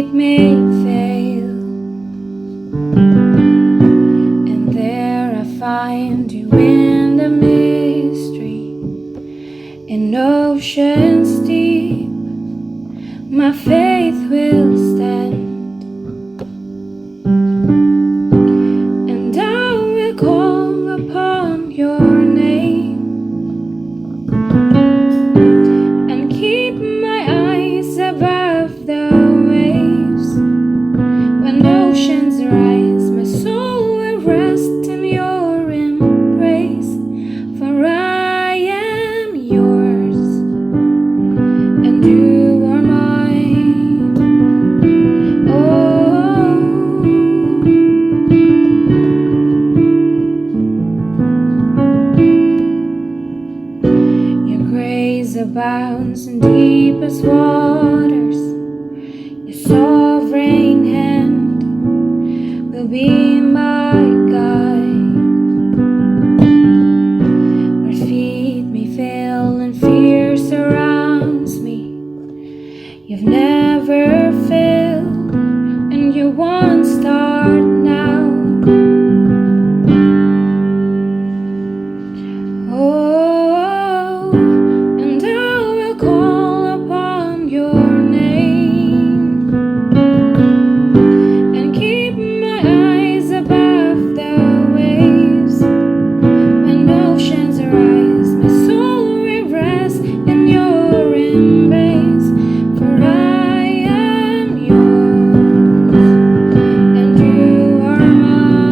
feet may fail, and there I find you in the mystery. In oceans deep, my faith will stand, and I will call upon your name and keep my eyes above the waves. When oceans rise, my soul will rest in your embrace, for I am yours and you are mine. Oh, your grace abounds in deepest waters. Your sovereign hand will be my guide. Where feet may fail and fear surrounds me, you've never failed, and you won't start now. Oh, and I will call upon your name and keep my eyes above the waves. When oceans rise, my soul will rest in your embrace, for I am yours and you are mine.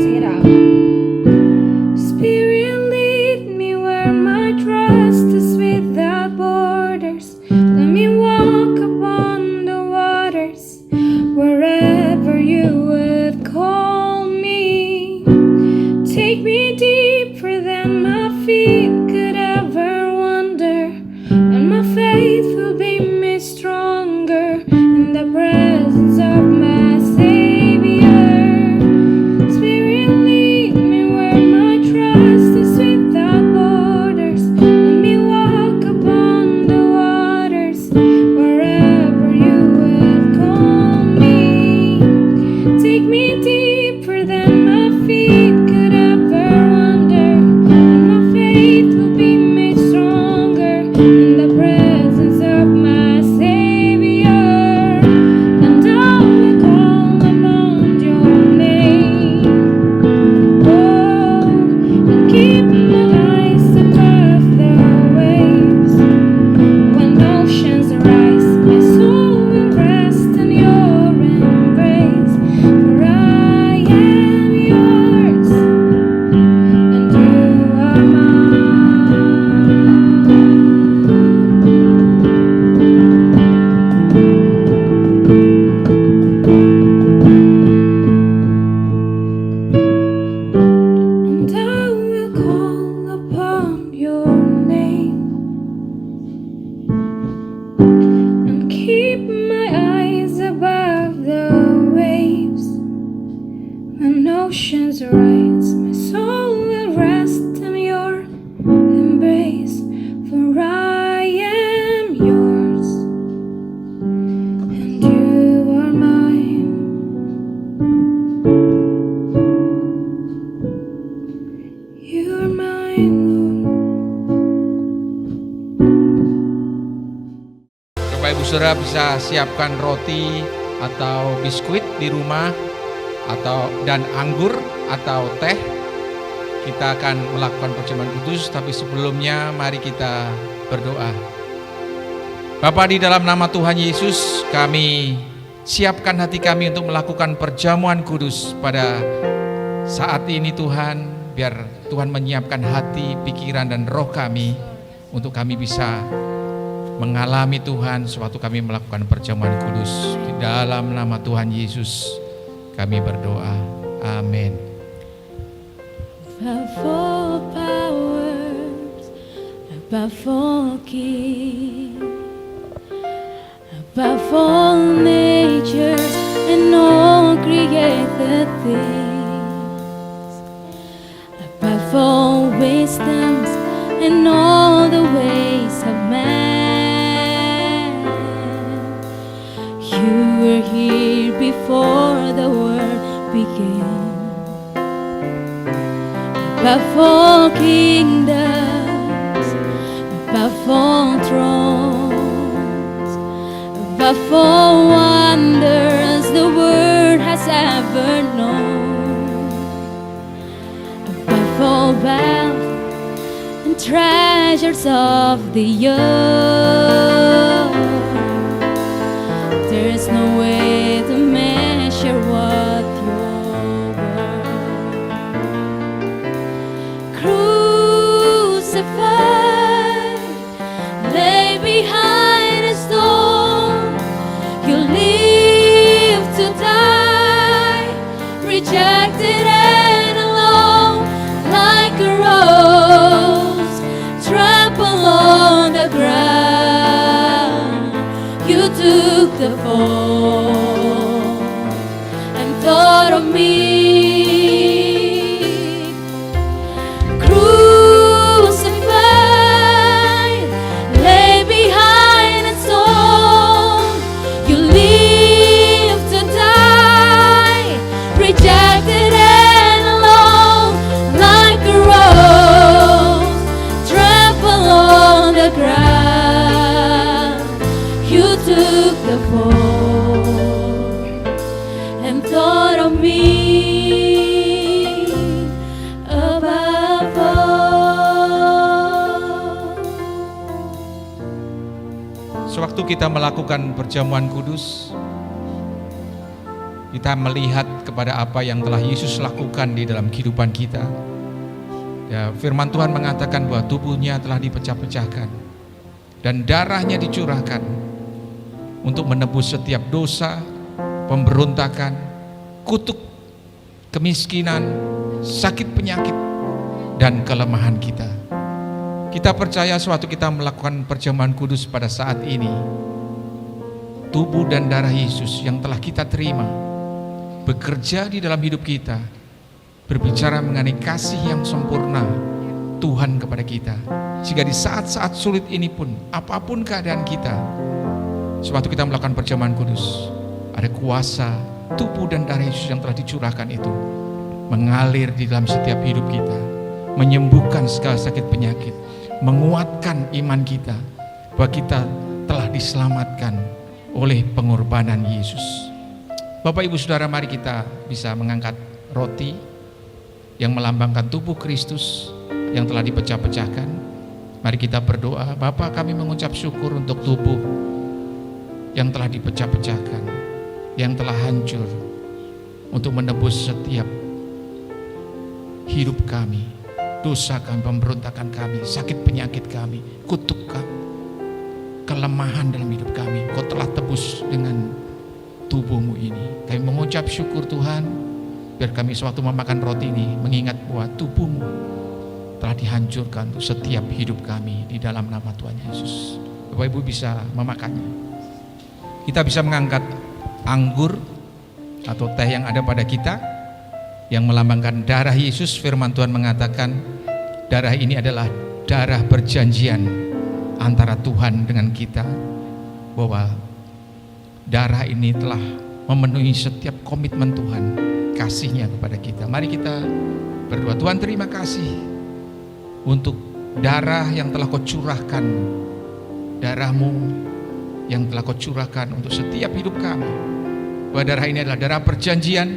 Sing it out. Spirit, lead me where my trust is without borders. Let me walk upon the waters, wherever you would call me. Take me deeper than my feet could ever wander, and my faith will be made stronger in the presence of my Savior. Spirit, lead me where my trust is without borders. Let me walk upon the waters, wherever you would call me. Take me deeper than my feet could ever wander, and my faith will be made stronger in the presence of my Savior. And I will call upon your name. Oh, and keep my eyes above the waves. When oceans rise, my soul will rest in your embrace, for I am yours and you are and I will call upon your name and keep my eyes above the waves. When oceans rise, my soul will rest in your embrace, for I am yours and you are mine. You are mine, Lord. Bapak Ibu Saudara bisa siapkan roti atau biskuit di rumah dan anggur atau teh. Kita akan melakukan perjamuan kudus, tapi sebelumnya mari kita berdoa. Bapa, di dalam nama Tuhan Yesus, kami siapkan hati kami untuk melakukan perjamuan kudus pada saat ini Tuhan. Biar Tuhan menyiapkan hati, pikiran, dan roh kami untuk kami bisa mengalami Tuhan sewaktu kami melakukan perjamuan kudus. Di dalam nama Tuhan Yesus kami berdoa. Amin. Above all powers, above all king, above all nature and all created things, wisdoms and all the ways of man. You were here before the world began. Above all kingdoms, above all thrones, above all wonders the world has ever known, above all wealth and treasures of the earth, there is no way to measure what you're worth. Crucified, lay behind a stone, you live to die, rejected and alone, like a rose trampled on the ground. You took the fall and thought of me. Crucified, lay behind a stone, you live to die, rejected and alone, like a rose trampled on the ground. You took the fall and thought of me above all. Sewaktu kita melakukan perjamuan kudus, kita melihat kepada apa yang telah Yesus lakukan di dalam kehidupan kita. Ya, firman Tuhan mengatakan bahwa tubuhnya telah dipecah-pecahkan dan darahnya dicurahkan untuk menebus setiap dosa, pemberontakan, kutuk, kemiskinan, sakit penyakit, dan kelemahan kita. Kita percaya suatu kita melakukan perjamuan kudus pada saat ini, tubuh dan darah Yesus yang telah kita terima bekerja di dalam hidup kita, berbicara mengenai kasih yang sempurna Tuhan kepada kita, sehingga di saat-saat sulit ini pun, apapun keadaan kita, sewaktu kita melakukan perjamuan kudus, ada kuasa tubuh dan darah Yesus yang telah dicurahkan itu mengalir di dalam setiap hidup kita, menyembuhkan segala sakit penyakit, menguatkan iman kita bahwa kita telah diselamatkan oleh pengorbanan Yesus. Bapak Ibu Saudara, mari kita bisa mengangkat roti yang melambangkan tubuh Kristus yang telah dipecah-pecahkan. Mari kita berdoa. Bapa, kami mengucap syukur untuk tubuh yang telah dipecah-pecahkan, yang telah hancur untuk menebus setiap hidup kami, dosa kami, pemberontakan kami, sakit penyakit kami, kutuk kami, kelemahan dalam hidup kami. Kau telah tebus dengan tubuh-Mu ini. Kami mengucap syukur Tuhan, biar kami sewaktu memakan roti ini mengingat bahwa tubuh-Mu telah dihancurkan untuk setiap hidup kami di dalam nama Tuhan Yesus. Bapak Ibu bisa memakannya. Kita bisa mengangkat anggur atau teh yang ada pada kita yang melambangkan darah Yesus. Firman Tuhan mengatakan darah ini adalah darah perjanjian antara Tuhan dengan kita, bahwa darah ini telah memenuhi setiap komitmen Tuhan, kasih-Nya kepada kita. Mari kita berdoa. Tuhan, terima kasih untuk darah yang telah Kau curahkan, darah-Mu yang telah Kau curahkan untuk setiap hidup kami. Bahwa darah ini adalah darah perjanjian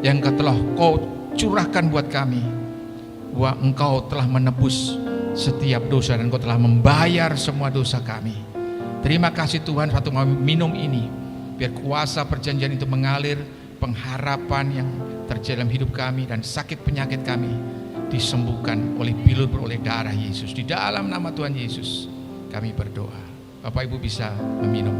yang telah Kau curahkan buat kami, bahwa Engkau telah menebus setiap dosa dan Kau telah membayar semua dosa kami. Terima kasih Tuhan, waktu minum ini, biar kuasa perjanjian itu mengalir, pengharapan yang terjadi dalam hidup kami dan sakit penyakit kami disembuhkan oleh bilur oleh darah Yesus. Di dalam nama Tuhan Yesus kami berdoa. Bapak Ibu bisa meminum.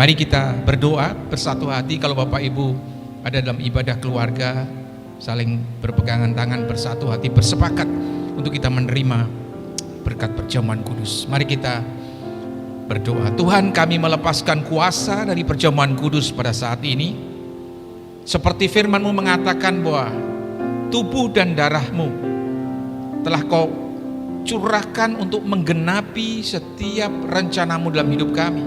Mari kita berdoa bersatu hati. Kalau Bapak Ibu ada dalam ibadah keluarga, saling berpegangan tangan bersatu hati, bersepakat untuk kita menerima berkat perjamuan kudus. Mari kita berdoa. Tuhan, kami melepaskan kuasa dari perjamuan kudus pada saat ini. Seperti firman-Mu mengatakan bahwa tubuh dan darah-Mu telah Kau curahkan untuk menggenapi setiap rencana-Mu dalam hidup kami.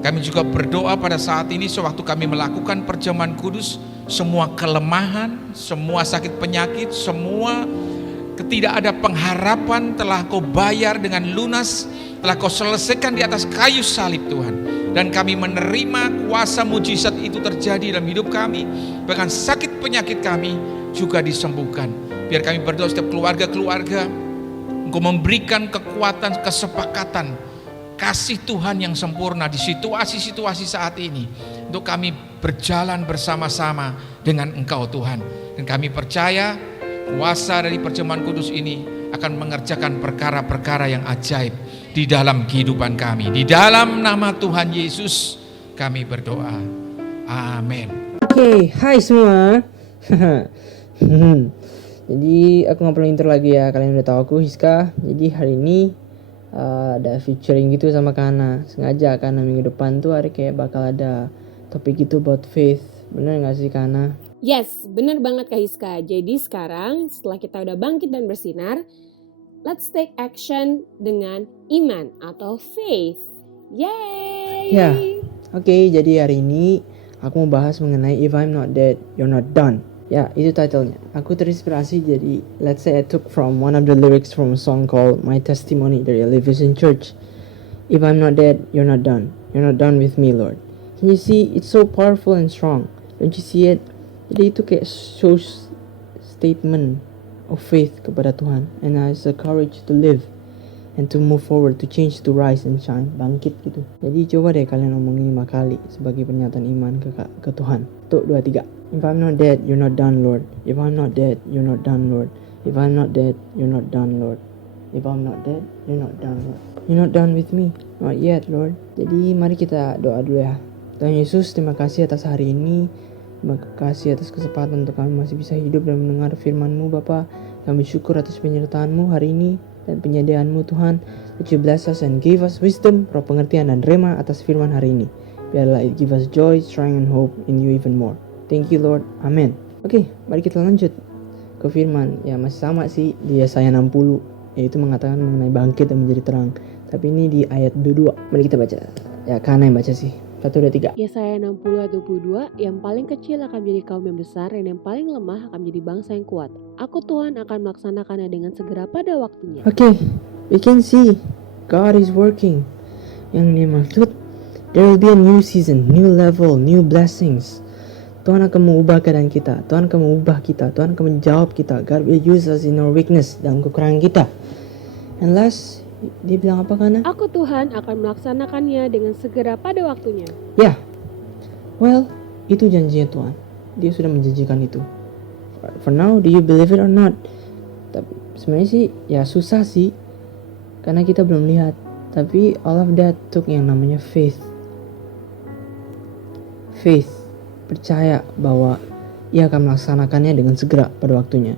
Kami juga berdoa pada saat ini sewaktu kami melakukan perjamuan kudus, semua kelemahan, semua sakit penyakit, semua tidak ada pengharapan telah Kau bayar dengan lunas, telah Kau selesaikan di atas kayu salib Tuhan. Dan kami menerima kuasa mujizat itu terjadi dalam hidup kami. Bahkan sakit penyakit kami juga disembuhkan. Biar kami berdoa setiap keluarga-keluarga, Engkau memberikan kekuatan, kesepakatan, kasih Tuhan yang sempurna di situasi-situasi saat ini. Untuk kami berjalan bersama-sama dengan Engkau Tuhan. Dan kami percaya kuasa dari perjamuan kudus ini akan mengerjakan perkara-perkara yang ajaib di dalam kehidupan kami. Di dalam nama Tuhan Yesus kami berdoa. Amin. Oke, hai semua. Jadi aku nggak perlu intro lagi ya, kalian udah tahu aku Hiska. Jadi hari ini ada featuring gitu sama Kana. Sengaja karena minggu depan tuh hari kayak bakal ada topik gitu about faith. Bener nggak sih Kana? Yes, bener banget Kak Hiska. Jadi sekarang setelah kita udah bangkit dan bersinar, let's take action dengan iman atau faith. Yay! Ya, oke, jadi hari ini aku mau bahas mengenai If I'm Not Dead, You're Not Done. Ya, itu titlenya. Aku terinspirasi jadi, let's say I took from one of the lyrics from a song called My Testimony dari Elevation Church. If I'm not dead, you're not done. You're not done with me, Lord. Can you see? It's so powerful and strong. Don't you see it? Jadi itu kayak shows statement of faith kepada Tuhan, and has the courage to live and to move forward, to change, to rise and shine, bangkit gitu. Jadi coba deh kalian ngomongin 5 kali sebagai pernyataan iman ke Tuhan. Tuh 2, 3. If I'm not dead, you're not done, Lord. If I'm not dead, you're not done, Lord. If I'm not dead, you're not done, Lord. If I'm not dead, you're not done, Lord. You're not done with me, not yet, Lord. Jadi mari kita doa dulu ya. Tuhan Yesus, terima kasih atas hari ini. Terima kasih atas kesempatan untuk kami masih bisa hidup dan mendengar firman-Mu Bapa. Kami syukur atas penyertaan-Mu hari ini dan penyediaan-Mu Tuhan. That you bless us and give us wisdom, roh pengertian dan rema atas firman hari ini. Biarlah it give us joy, strength and hope in you even more. Thank you Lord. Amen. Oke, mari kita lanjut ke firman. Ya masih sama sih di Yesaya 60, yaitu mengatakan mengenai bangkit dan menjadi terang. Tapi ini di ayat 22. Mari kita baca. Ya Kana yang baca sih. 1, 2, 3. Yesaya 60 ayat 22, yang paling kecil akan menjadi kaum yang besar dan yang paling lemah akan menjadi bangsa yang kuat. Aku Tuhan akan melaksanakannya dengan segera pada waktunya. Okay, we can see God is working. Yang dimaksud, there will be a new season, new level, new blessings. Tuhan akan mengubah keadaan kita. Tuhan akan mengubah kita. Tuhan akan menjawab kita. God will use us in our weakness, dalam kekurangan kita. And last, dia bilang apa Kana? Aku Tuhan akan melaksanakannya dengan segera pada waktunya. Ya, well, itu janjinya Tuhan. Dia sudah menjanjikan itu. For now, do you believe it or not? Tapi sebenarnya sih, ya susah sih, karena kita belum lihat. Tapi all of that took yang namanya faith. Faith, percaya bahwa Ia akan melaksanakannya dengan segera pada waktunya.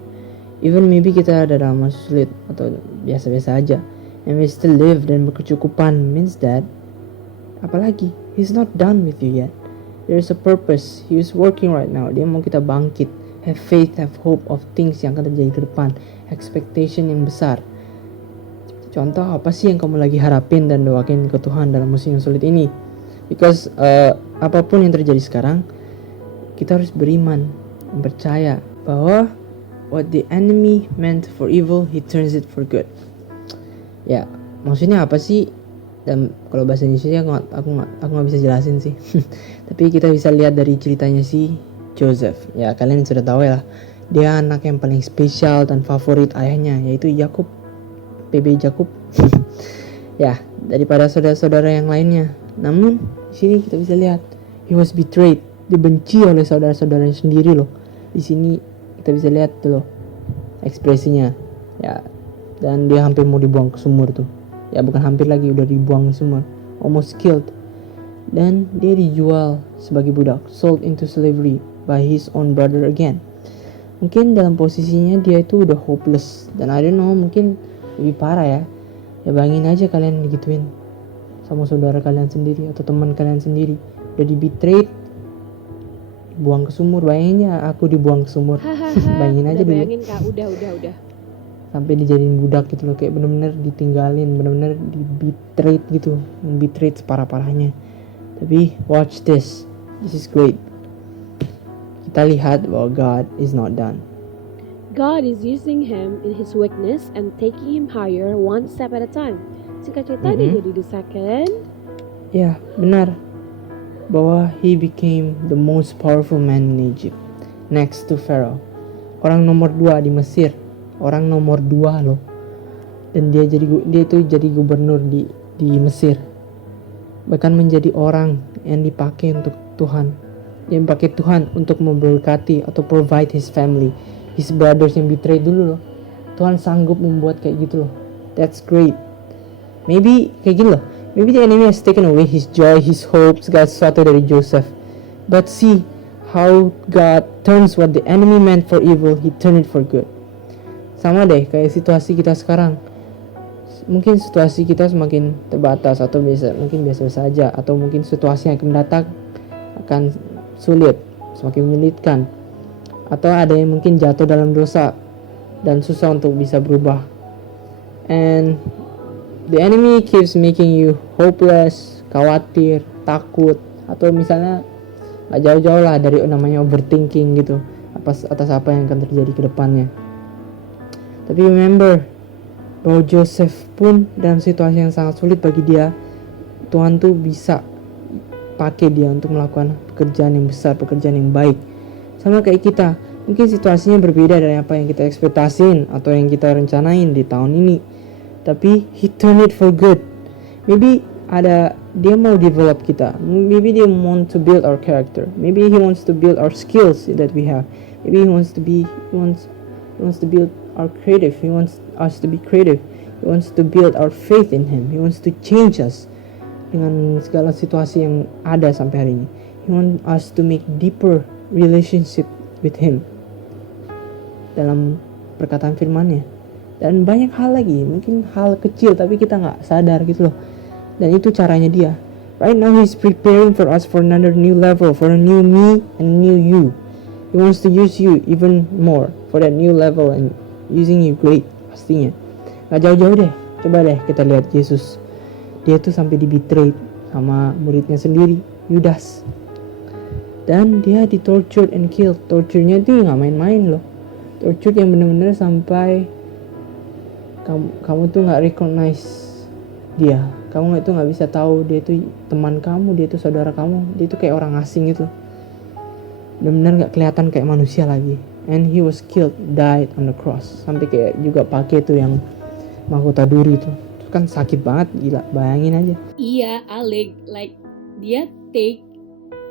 Even maybe kita ada dalam masa sulit atau biasa-biasa aja, and we still live dan berkecukupan, means that apalagi He's not done with you yet. There is a purpose. He is working right now. Dia mau kita bangkit, have faith, have hope of things yang akan terjadi ke depan, expectation yang besar. Contoh apa sih yang kamu lagi harapin dan doakin ke Tuhan dalam musim yang sulit ini? Because apapun yang terjadi sekarang, kita harus beriman dan percaya bahwa what the enemy meant for evil, He turns it for good. Ya, maksudnya apa sih? Dan kalau bahasa Indonesia aku nggak bisa jelasin sih. Tapi kita bisa lihat dari ceritanya si Joseph. Ya, kalian sudah tahu ya lah. Dia anak yang paling spesial dan favorit ayahnya, yaitu Yakub, PB Yakub. Ya, daripada saudara-saudara yang lainnya. Namun di sini kita bisa lihat, he was betrayed. Dibenci oleh saudara-saudaranya sendiri loh. Di sini kita bisa lihat tuh loh ekspresinya. Ya, dan dia hampir mau dibuang ke sumur tuh. Ya bukan hampir lagi, udah dibuang ke sumur, almost killed. Dan dia dijual sebagai budak, sold into slavery by his own brother again. Mungkin dalam posisinya dia itu udah hopeless, dan I don't know, mungkin lebih parah ya. Ya bayangin aja kalian digituin sama saudara kalian sendiri atau teman kalian sendiri, udah di-betrayed, dibuang ke sumur. Bayangin ya aku dibuang ke sumur. Bayangin aja Udah dulu. bayangin Kak, udah. Sampai dijadiin budak gitu loh, kayak bener-bener ditinggalin, bener-bener di-betrayed gitu, betrayed separah-parahnya. Tapi watch this is great. Kita lihat bahwa God is not done. God is using him in his weakness and taking him higher one step at a time. Singkat cerita dia jadi the second. Ya, benar. Bahwa he became the most powerful man in Egypt, next to Pharaoh. Orang nomor 2 di Mesir. Orang nomor 2 loh. Dan dia itu jadi gubernur di Mesir. Bahkan menjadi orang yang dipakai untuk Tuhan. Yang dipakai Tuhan untuk memberkati atau provide his family. His brothers yang betray dulu loh. Tuhan sanggup membuat kayak gitu loh. That's great. Maybe kayak gini loh. Maybe the enemy has taken away his joy, his hope, segala sesuatu dari Joseph. But see how God turns what the enemy meant for evil, he turned it for good. Sama deh kayak situasi kita sekarang. Mungkin situasi kita semakin terbatas atau mungkin biasa-biasa saja, atau mungkin situasi yang akan datang akan sulit, semakin menyulitkan. Atau ada yang mungkin jatuh dalam dosa dan susah untuk bisa berubah. And the enemy keeps making you hopeless, khawatir, takut, atau misalnya gak jauh-jauh lah dari namanya overthinking gitu atas apa yang akan terjadi ke depannya. Tapi remember bahwa Joseph pun dalam situasi yang sangat sulit bagi dia, Tuhan tuh bisa pakai dia untuk melakukan pekerjaan yang besar, pekerjaan yang baik. Sama kayak kita, mungkin situasinya berbeda dari apa yang kita ekspektasin atau yang kita rencanain di tahun ini, tapi he turned it for good. Maybe dia mau develop kita. Maybe dia want to build our character. Maybe he wants to build our skills that we have. Maybe he wants to build our creative. He wants us to be creative. He wants to build our faith in him. He wants to change us dengan segala situasi yang ada sampai hari ini. He wants us to make deeper relationship with him dalam perkataan firman-Nya. Dan banyak hal lagi, mungkin hal kecil tapi kita gak sadar gitu loh. Dan itu caranya dia. Right now he's preparing for us for another new level, for a new me and new you. He wants to use you even more for that new level and using you great pastinya. Gak jauh-jauh deh, coba deh kita lihat Yesus. Dia tuh sampai di-betray sama muridnya sendiri, Yudas. Dan dia di-tortured and killed. Torturenya tuh gak main-main loh. Torture yang bener-bener sampai kamu tuh gak recognize dia. Kamu tuh gak bisa tahu dia tuh teman kamu, dia tuh saudara kamu. Dia tuh kayak orang asing gitu. Bener-bener gak kelihatan kayak manusia lagi. And he was killed, died on the cross. Sampai kayak juga pakai tuh yang mahkota duri tuh. Itu kan sakit banget, gila. Bayangin aja. Iya, Alec, like dia take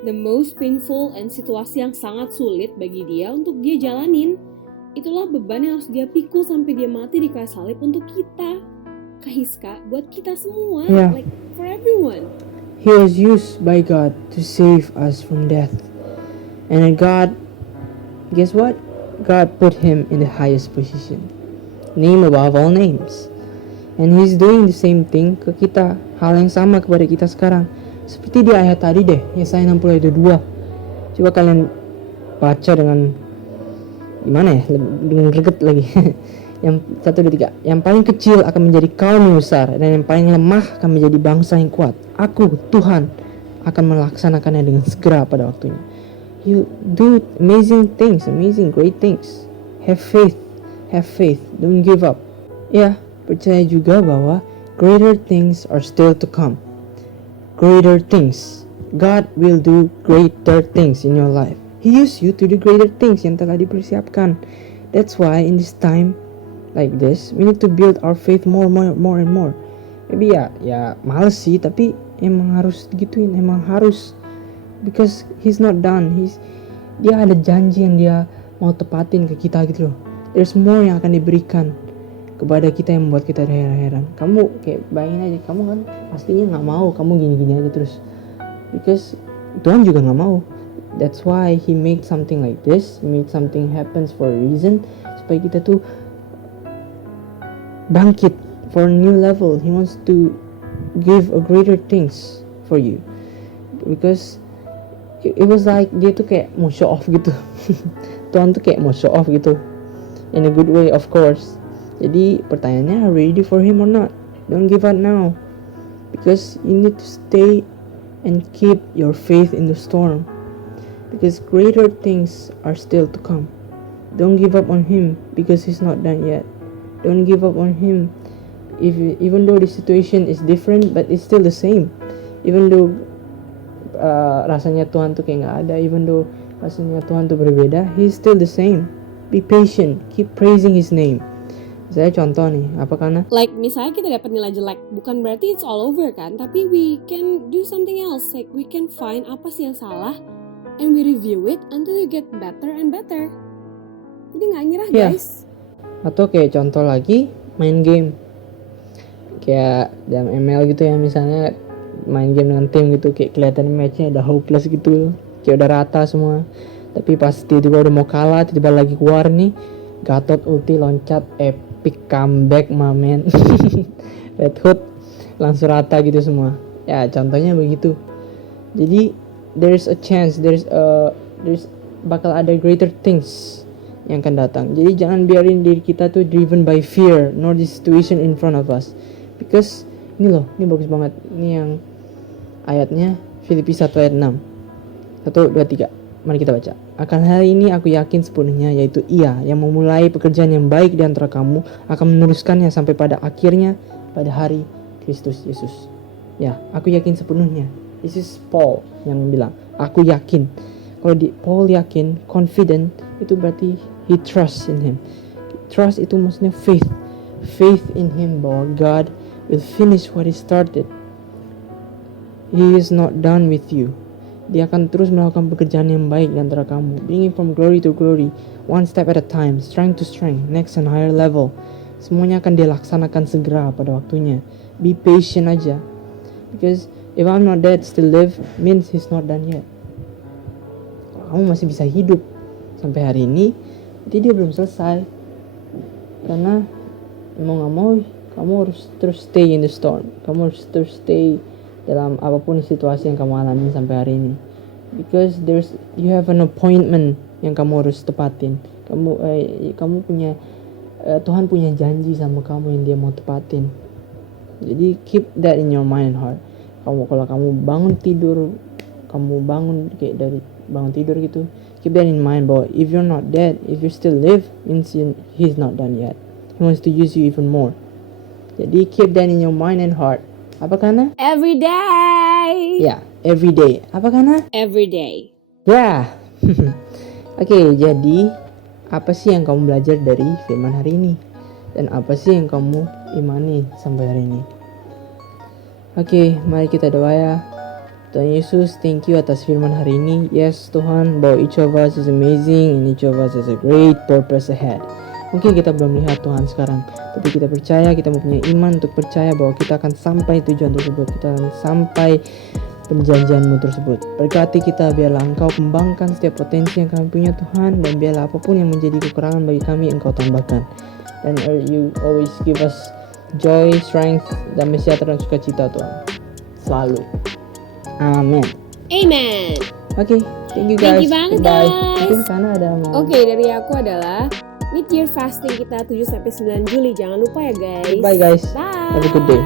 the most painful and situasi yang sangat sulit bagi dia untuk dia jalanin. Itulah beban yang harus dia pikul sampai dia mati di kayu salib untuk kita. Kahiska, buat kita semua, Yeah. like for everyone. He was used by God to save us from death. And God, guess what? God put him in the highest position. Name above all names. And he's doing the same thing ke kita. Hal yang sama kepada kita sekarang. Seperti di ayat tadi deh, Yesaya 60 ayat 2. Coba kalian baca dengan gimana ya? Dengan greget lagi. Yang 1, 2, 3. Yang paling kecil akan menjadi kaum yang besar, dan yang paling lemah akan menjadi bangsa yang kuat. Aku, Tuhan, akan melaksanakannya dengan segera pada waktunya. You do amazing things, amazing great things. Have faith, don't give up. Ya, percaya juga bahwa greater things are still to come. Greater things. God will do greater things in your life. He used you to do greater things yang telah dipersiapkan. That's why in this time like this, we need to build our faith more and more. Maybe ya males sih, tapi emang harus gituin, emang harus. Because he's not done. Dia ada janji yang dia mau tepatin ke kita gitu loh. There's more yang akan diberikan kepada kita yang membuat kita heran-heran. Kamu kayak bayangin aja, kamu kan pastinya nggak mau kamu gini-gini aja terus. Because Tuhan juga nggak mau. That's why he made something like this. He made something happens for a reason, supaya kita tuh bangkit for a new level. He wants to give a greater things for you, because it was like dia tuh kayak mau show off gitu. Tuhan tuh kayak mau show off gitu, in a good way of course. Jadi pertanyaannya, are you ready for him or not? Don't give up now, because you need to stay and keep your faith in the storm, because greater things are still to come. Don't give up on him because he's not done yet. Don't give up on him even though the situation is different, but it's still the same. Even though rasanya Tuhan tuh kayak gak ada, even though rasanya Tuhan tuh berbeda, he's still the same. Be patient, keep praising his name. Saya contoh nih, apa karena Like misalnya kita dapat nilai jelek, bukan berarti it's all over kan, tapi we can do something else. Like we can find apa sih yang salah and we review it until you get better and better. Jadi gak nyerah guys. Atau kayak contoh lagi, main game kayak dalam ML gitu ya, misalnya main game dengan tim gitu, kayak kelihatan matchnya udah hopeless gitu, kayak udah rata semua, tapi pas tiba-tiba udah mau kalah, tiba-tiba lagi keluar nih Gatot ulti loncat epic comeback mamen. Red Hood langsung rata gitu semua ya, contohnya begitu. Jadi there's a chance, there's bakal ada greater things yang akan datang. Jadi jangan biarin diri kita tuh driven by fear nor the situation in front of us, because ini loh, ini bagus banget. Ini yang ayatnya Filipi 1 ayat 6. 1, 2, 3. Mari kita baca. Akan hal ini aku yakin sepenuhnya, yaitu Ia yang memulai pekerjaan yang baik di antara kamu akan meneruskannya sampai pada akhirnya pada hari Kristus Yesus. Ya, aku yakin sepenuhnya. This is Paul yang bilang, aku yakin. Kalau Paul yakin, confident, itu berarti he trusts in him. Trust itu maksudnya faith. Faith in him bahwa God will finish what he started. He is not done with you. Dia akan terus melakukan pekerjaan yang baik di antara kamu, bringing from glory to glory, one step at a time, strength to strength, next and higher level. Semuanya akan dia laksanakan segera pada waktunya. Be patient aja, because if I'm not dead still live means he's not done yet. Kamu masih bisa hidup sampai hari ini, jadi dia belum selesai. Karena mau gak mau kamu harus terus stay in the storm. Kamu harus terus stay dalam apapun situasi yang kamu alami sampai hari ini, because you have an appointment yang kamu harus tepatin. Kamu punya Tuhan punya janji sama kamu yang dia mau tepatin. Jadi keep that in your mind and heart. Kalau kamu bangun tidur, kamu bangun kayak dari bangun tidur gitu, keep that in mind bahwa if you're not dead, if you still live, means he's not done yet. He wants to use you even more. Jadi keep that in your mind and heart. Apa karena? Every day. Ya, every day. Apa karena? Every day. Ya. Oke, jadi apa sih yang kamu belajar dari firman hari ini? Dan apa sih yang kamu imani sampai hari ini? Oke, mari kita doa ya. Tuhan Yesus, thank you atas firman hari ini. Yes Tuhan, bahwa each of us is amazing and each of us has a great purpose ahead. Mungkin kita belum lihat Tuhan sekarang, tapi kita percaya, kita mempunyai iman untuk percaya bahwa kita akan sampai tujuan tersebut, kita akan sampai perjanjianmu tersebut. Berkati kita, biarlah Engkau kembangkan setiap potensi yang kami punya Tuhan, dan biarlah apapun yang menjadi kekurangan bagi kami Engkau tambahkan. Dan you always give us joy, strength, damai sejahtera dan sukacita Tuhan, selalu. Amin. Amen. Oke, thank you guys. Thank you banget, Bye. guys. Mungkin sana ada mau. Oke, dari aku adalah mid-year fasting kita 7-9 Juli. Jangan lupa ya guys. Bye guys. Bye. Have a good day.